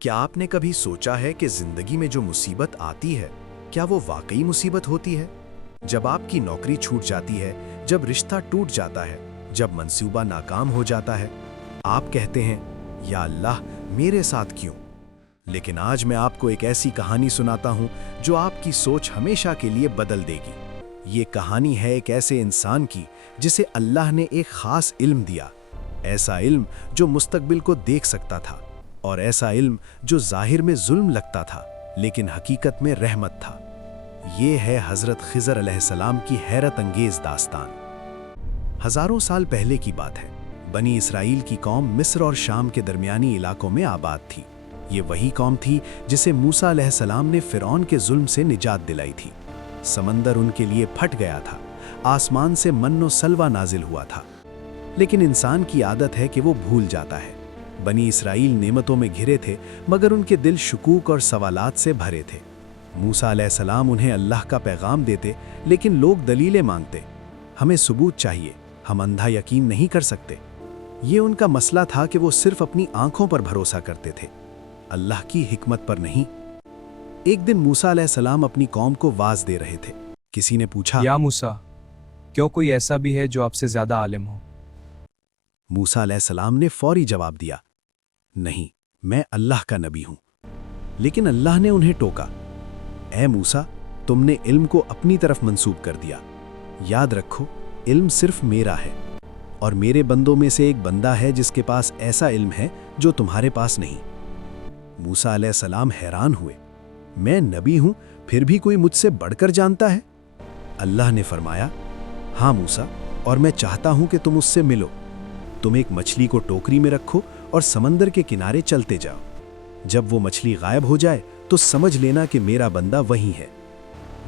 क्या आपने कभी सोचा है कि जिंदगी में जो मुसीबत आती है, क्या वो वाकई मुसीबत होती है? जब आपकी नौकरी छूट जाती है, जब रिश्ता टूट जाता है, जब मंसूबा नाकाम हो जाता है, आप कहते हैं, या अल्लाह मेरे साथ क्यों? लेकिन आज मैं आपको एक ऐसी कहानी सुनाता हूं जो आपकी सोच हमेशा के लिए बदल देगी। ये कहानी है एक ऐसे इंसान की जिसे अल्लाह ने एक खास इल्म दिया, ऐसा इल्म जो मुस्तकबिल को देख सकता था, और ऐसा इल्म जो जाहिर में जुल्म लगता था लेकिन हकीकत में रहमत था। ये है हजरत खिज़र अलैहिस्सलाम की हैरत अंगेज दास्तान। हजारों साल पहले की बात है। बनी इसराइल की कौम मिस्र और शाम के दरमियानी इलाकों में आबाद थी। ये वही कौम थी जिसे मूसा अलैहिस्सलाम ने फिरौन के जुल्म से निजात दिलाई थी। समंदर उनके लिए फट गया था, आसमान से मन्नो सलवा नाजिल हुआ था। लेकिन इंसान की आदत है कि वो भूल जाता है। बनी इसराइल नेमतों में घिरे थे, मगर उनके दिल शुकूक और सवालात से भरे थे। मूसा अलैहिस्सलाम उन्हें अल्लाह का पैगाम देते, लेकिन लोग दलीलें मांगते। हमें सबूत चाहिए, हम अंधा यकीन नहीं कर सकते। ये उनका मसला था कि वो सिर्फ अपनी आंखों पर भरोसा करते थे, अल्लाह की हिकमत पर नहीं। एक दिन मूसा अलैहिस्सलाम अपनी कौम को वाज दे रहे थे। किसी ने पूछा, या मूसा, क्यों कोई ऐसा भी है जो आपसे ज्यादा आलिम हो? मूसा अलैहिस्सलाम ने फौरी जवाब दिया, नहीं, मैं अल्लाह का नबी हूं। लेकिन अल्लाह ने उन्हें टोका, ऐ मूसा, तुमने इल्म को अपनी तरफ मंसूब कर दिया। याद रखो, इल्म सिर्फ मेरा है, और मेरे बंदों में से एक बंदा है जिसके पास ऐसा इल्म है जो तुम्हारे पास नहीं। मूसा अलैहिस्सलाम हैरान हुए, मैं नबी हूं, फिर भी कोई मुझसे बढ़कर जानता है? अल्लाह ने फरमाया, हाँ मूसा, और मैं चाहता हूं कि तुम उससे मिलो। तुम एक मछली को टोकरी में रखो और समंदर के किनारे चलते जाओ। जब वो मछली गायब हो जाए तो समझ लेना कि मेरा बंदा वही है।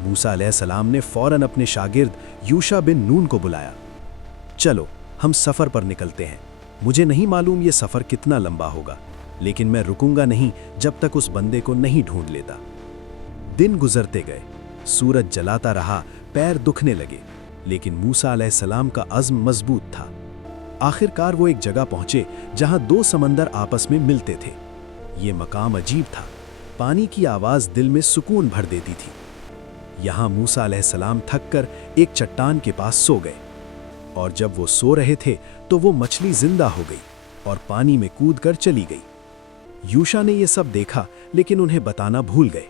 मूसा अलैहिस्सलाम ने फौरन अपने शागिर्द यूशा बिन नून को बुलाया। चलो, हम सफ़र पर निकलते हैं। मुझे नहीं मालूम ये सफ़र कितना लंबा होगा, लेकिन मैं रुकूंगा नहीं जब तक उस बंदे को नहीं ढूंढ लेता। दिन गुजरते गए, सूरज जलाता रहा, पैर दुखने लगे, लेकिन मूसा अलैहिस्सलाम का अज़्म मजबूत था। आखिरकार वो एक जगह पहुंचे जहां दो समंदर आपस में मिलते थे। ये मकाम अजीब था, पानी की आवाज़ दिल में सुकून भर देती थी। यहां मूसा अलैहिस्सलाम थककर एक चट्टान के पास सो गए, और जब वो सो रहे थे तो वो मछली जिंदा हो गई और पानी में कूदकर चली गई। यूशा ने ये सब देखा, लेकिन उन्हें बताना भूल गए।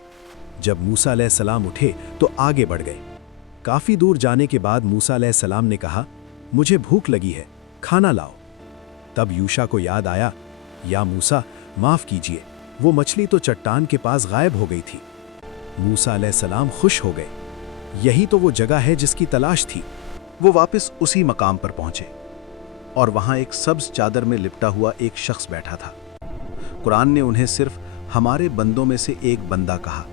जब मूसा अलैहिस्सलाम उठे तो आगे बढ़ गए। काफ़ी दूर जाने के बाद मूसा अलैहिस्सलाम ने कहा, मुझे भूख लगी है, खाना लाओ। तब यूशा को याद आया, या मूसा, माफ़ कीजिए, वो मछली तो चट्टान के पास गायब हो गई थी। मूसा अलैहिस्सलाम खुश हो गए, यही तो वो जगह है जिसकी तलाश थी। वो वापस उसी मकाम पर पहुंचे, और वहां एक सब्ज चादर में लिपटा हुआ एक शख्स बैठा था। कुरान ने उन्हें सिर्फ हमारे बंदों में से एक बंदा कहा,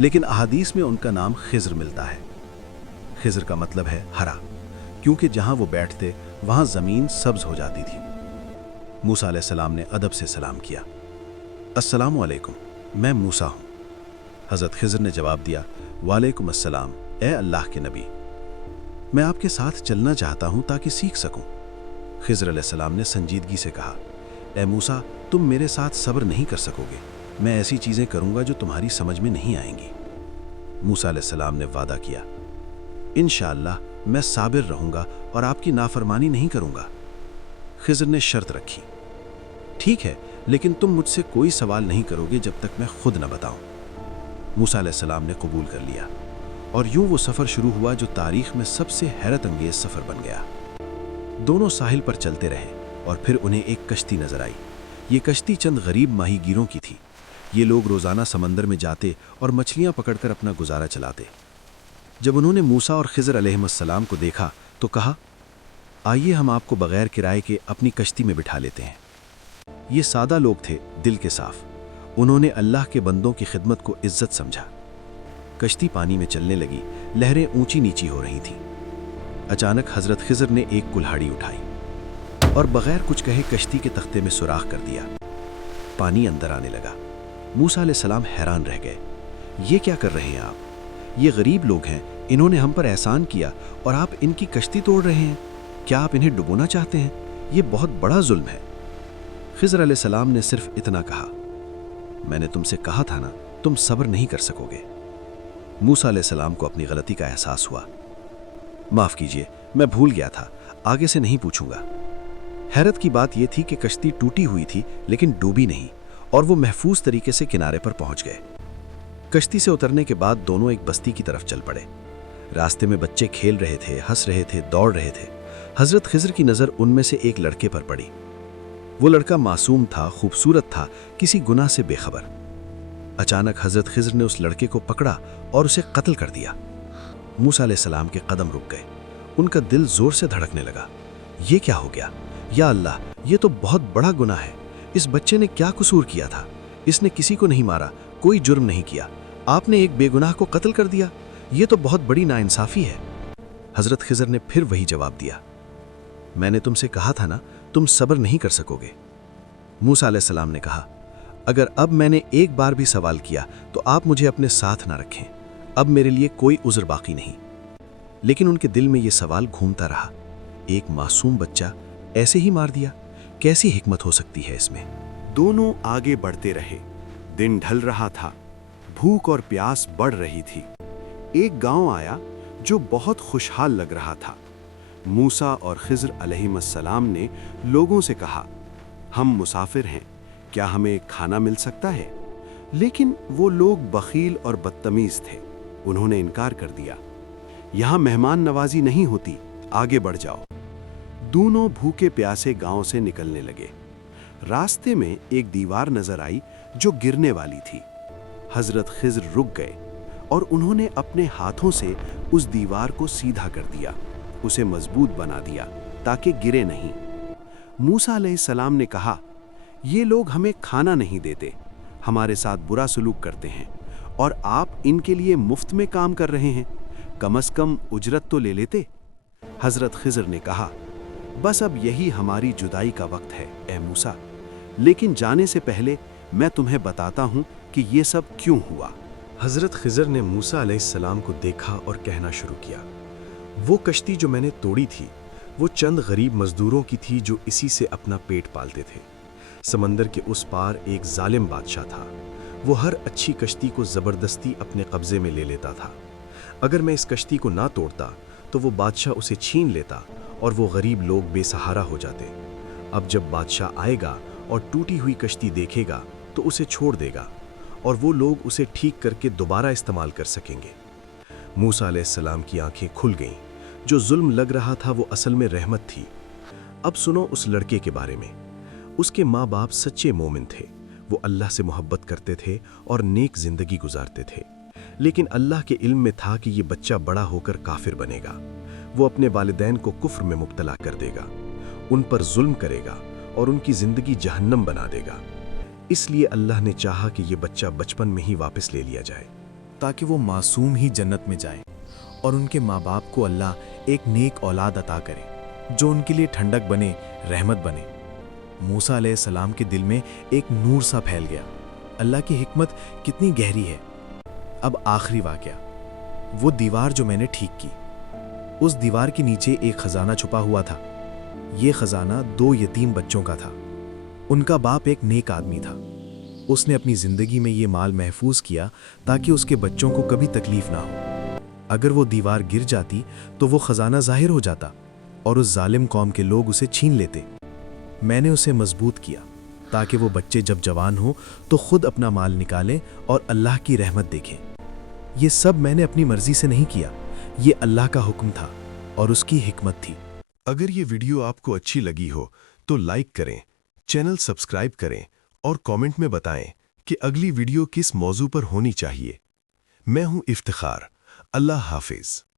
लेकिन अहादीस में उनका नाम खिज़र मिलता है। खिज़र का मतलब है हरा, क्योंकि जहां वो बैठते वहां जमीन सब्ज हो जाती थी। मूसा अलैहिस्सलाम ने अदब से सलाम किया, अस्सलामु अलैकुम, मैं मूसा हूं। हज़रत खिज़र ने जवाब दिया, वालेकुम अस्सलाम, ए अल्लाह के नबी, मैं आपके साथ चलना चाहता हूं ताकि सीख सकूं। खिज़र अलैहिस्सलाम ने संजीदगी से कहा, ए मूसा, तुम मेरे साथ सब्र नहीं कर सकोगे, मैं ऐसी चीज़ें करूंगा जो तुम्हारी समझ में नहीं आएंगी। मूसा अलैहिस्सलाम ने वादा किया, इंशाअल्लाह मैं साबिर रहूंगा और आपकी नाफरमानी नहीं करूंगा। खिज़र ने शर्त रखी, ठीक है, लेकिन तुम मुझसे कोई सवाल नहीं करोगे जब तक मैं खुद न बताऊं। मूसा अलैहिस्सलाम ने कबूल कर लिया, और यूं वो सफ़र शुरू हुआ जो तारीख में सबसे हैरत अंगेज सफ़र बन गया। दोनों साहिल पर चलते रहे, और फिर उन्हें एक कश्ती नजर आई। ये कश्ती चंद गरीब माहीगीरों की थी। ये लोग रोज़ाना समंदर में जाते और मछलियाँ पकड़कर अपना गुजारा चलाते। जब उन्होंने मूसा और खिज़र अलैहिस्सलाम को देखा तो कहा, आइए हम आपको बग़ैर किराए के अपनी कश्ती में बिठा लेते हैं। ये सादा लोग थे, दिल के साफ। उन्होंने अल्लाह के बंदों की खिदमत को इज्जत समझा। कश्ती पानी में चलने लगी, लहरें ऊंची नीची हो रही थीं। अचानक हज़रत खिज़र ने एक कुल्हाड़ी उठाई और बग़ैर कुछ कहे कश्ती के तख्ते में सुराख कर दिया। पानी अंदर आने लगा। मूसा अलैहिस्सलाम हैरान रह गए, ये क्या कर रहे हैं आप? ये गरीब लोग हैं, इन्होंने हम पर एहसान किया और आप इनकी कश्ती तोड़ रहे हैं। क्या आप इन्हें डुबोना चाहते हैं? ये बहुत बड़ा जुल्म है। खिज़र अलैहिस्सलाम ने सिर्फ इतना कहा, मैंने तुमसे कहा था ना, तुम सब्र नहीं कर सकोगे। मूसा अलैहिस्सलाम को अपनी गलती का एहसास हुआ। माफ़ कीजिए, मैं भूल गया था, आगे से नहीं पूछूंगा। हैरत की बात यह थी कि कश्ती टूटी हुई थी लेकिन डूबी नहीं, और वो महफूज तरीके से किनारे पर पहुंच गए। कश्ती से उतरने के बाद दोनों एक बस्ती की तरफ चल पड़े। रास्ते में बच्चे खेल रहे थे, हंस रहे थे, दौड़ रहे थे। हजरत खिज़र की नज़र उनमें से एक लड़के पर पड़ी। वो लड़का मासूम था, खूबसूरत था, किसी गुनाह से बेखबर। अचानक हजरत खिज़र ने उस लड़के को पकड़ा और उसे कत्ल कर दिया। मूसा अलैहिस्सलाम के कदम रुक गए, उनका दिल जोर से धड़कने लगा। ये क्या हो गया? या अल्लाह, ये तो बहुत बड़ा गुनाह है। इस बच्चे ने क्या कसूर किया था? इसने किसी को नहीं मारा, कोई जुर्म नहीं किया, आपने एक बेगुनाह को कत्ल कर दिया। ये तो बहुत बड़ी नाइंसाफी है। हजरत खिज़र ने फिर वही जवाब दिया, मैंने तुमसे कहा था ना, तुम सब्र नहीं कर सकोगे। मूसा अलैहिस्सलाम ने कहा, अगर अब मैंने एक बार भी सवाल किया तो आप मुझे अपने साथ ना रखें, अब मेरे लिए कोई उज़्र बाकी नहीं। लेकिन उनके दिल में ये सवाल घूमता रहा, एक मासूम बच्चा ऐसे ही मार दिया, कैसी हिकमत हो सकती है इसमें? दोनों आगे बढ़ते रहे। दिन ढल रहा था, भूख और प्यास बढ़ रही थी। एक गांव आया जो बहुत खुशहाल लग रहा था। मूसा और खिज़र अलैहिस्सलाम ने लोगों से कहा, हम मुसाफिर हैं, क्या हमें खाना मिल सकता है? लेकिन वो लोग बखील और बदतमीज थे, उन्होंने इनकार कर दिया। यहाँ मेहमान नवाजी नहीं होती, आगे बढ़ जाओ। दोनों भूखे प्यासे गांव से निकलने लगे। रास्ते में एक दीवार नजर आई जो गिरने वाली थी। हजरत खिज़र रुक गए और उन्होंने अपने हाथों से उस दीवार को सीधा कर दिया, उसे मजबूत बना दिया ताकि गिरे नहीं। मूसा अलैहिस्सलाम ने कहा, ये लोग हमें खाना नहीं देते, हमारे साथ बुरा सलूक करते हैं, और आप इनके लिए मुफ्त में काम कर रहे हैं, कम से कम उजरत तो ले लेते। हजरत खिज़र ने कहा, बस अब यही हमारी जुदाई का वक्त है ए मूसा, लेकिन जाने से पहले मैं तुम्हें बताता हूं कि ये सब क्यों हुआ। हजरत खिज़र ने मूसा अलैहिस्सलाम को देखा और कहना शुरू किया, वो कश्ती जो मैंने तोड़ी थी वो चंद गरीब मजदूरों की थी जो इसी से अपना पेट पालते थे। समंदर के उस पार एक जालिम बादशाह था, वो हर अच्छी कश्ती को ज़बरदस्ती अपने कब्ज़े में ले लेता था। अगर मैं इस कश्ती को ना तोड़ता तो वो बादशाह उसे छीन लेता और वो गरीब लोग बेसहारा हो जाते। अब जब बादशाह आएगा और टूटी हुई कश्ती देखेगा तो उसे छोड़ देगा और वो लोग उसे ठीक करके दोबारा इस्तेमाल कर सकेंगे। मूसा अलैहिस्सलाम की आंखें खुल गईं। जो जुल्म लग रहा था वो असल में रहमत थी। अब सुनो उस लड़के के बारे में। उसके माँ बाप सच्चे मोमिन थे, वो अल्लाह से मोहब्बत करते थे और नेक जिंदगी गुजारते थे। लेकिन अल्लाह के इल्म में था कि ये बच्चा बड़ा होकर काफिर बनेगा, वो अपने वालिदैन को कुफ्र में मुब्तला कर देगा, उन पर जुल्म करेगा और उनकी जिंदगी जहन्नम बना देगा। इसलिए अल्लाह ने चाहा कि ये बच्चा बचपन में ही वापस ले लिया जाए ताकि वो मासूम ही जन्नत में जाए और उनके माँ बाप को अल्लाह एक नेक औलाद अता करे जो उनके लिए ठंडक बने, रहमत बने। मूसा अलैहिस्सलाम के दिल में एक नूर सा फैल गया। अल्लाह की हिकमत कितनी गहरी है। अब आखिरी वाकया, वो दीवार जो मैंने ठीक की, उस दीवार के नीचे एक खजाना छुपा हुआ था। ये खजाना 2 यतीम बच्चों का था। उनका बाप एक नेक आदमी था। उसने अपनी जिंदगी में ये माल महफूज किया ताकि उसके बच्चों को कभी तकलीफ ना हो। अगर वो दीवार गिर जाती तो वो खजाना जाहिर हो जाता और उस जालिम कौम के लोग उसे छीन लेते। मैंने उसे मजबूत किया ताकि वो बच्चे जब जवान हो तो खुद अपना माल निकालें और अल्लाह की रहमत देखें। ये सब मैंने अपनी मर्जी से नहीं किया, ये अल्लाह का हुक्म था और उसकी हिकमत थी। अगर ये वीडियो आपको अच्छी लगी हो तो लाइक करें, चैनल सब्सक्राइब करें और कमेंट में बताएं कि अगली वीडियो किस मौजू पर होनी चाहिए। मैं हूं इफ्तिखार। अल्लाह हाफिज।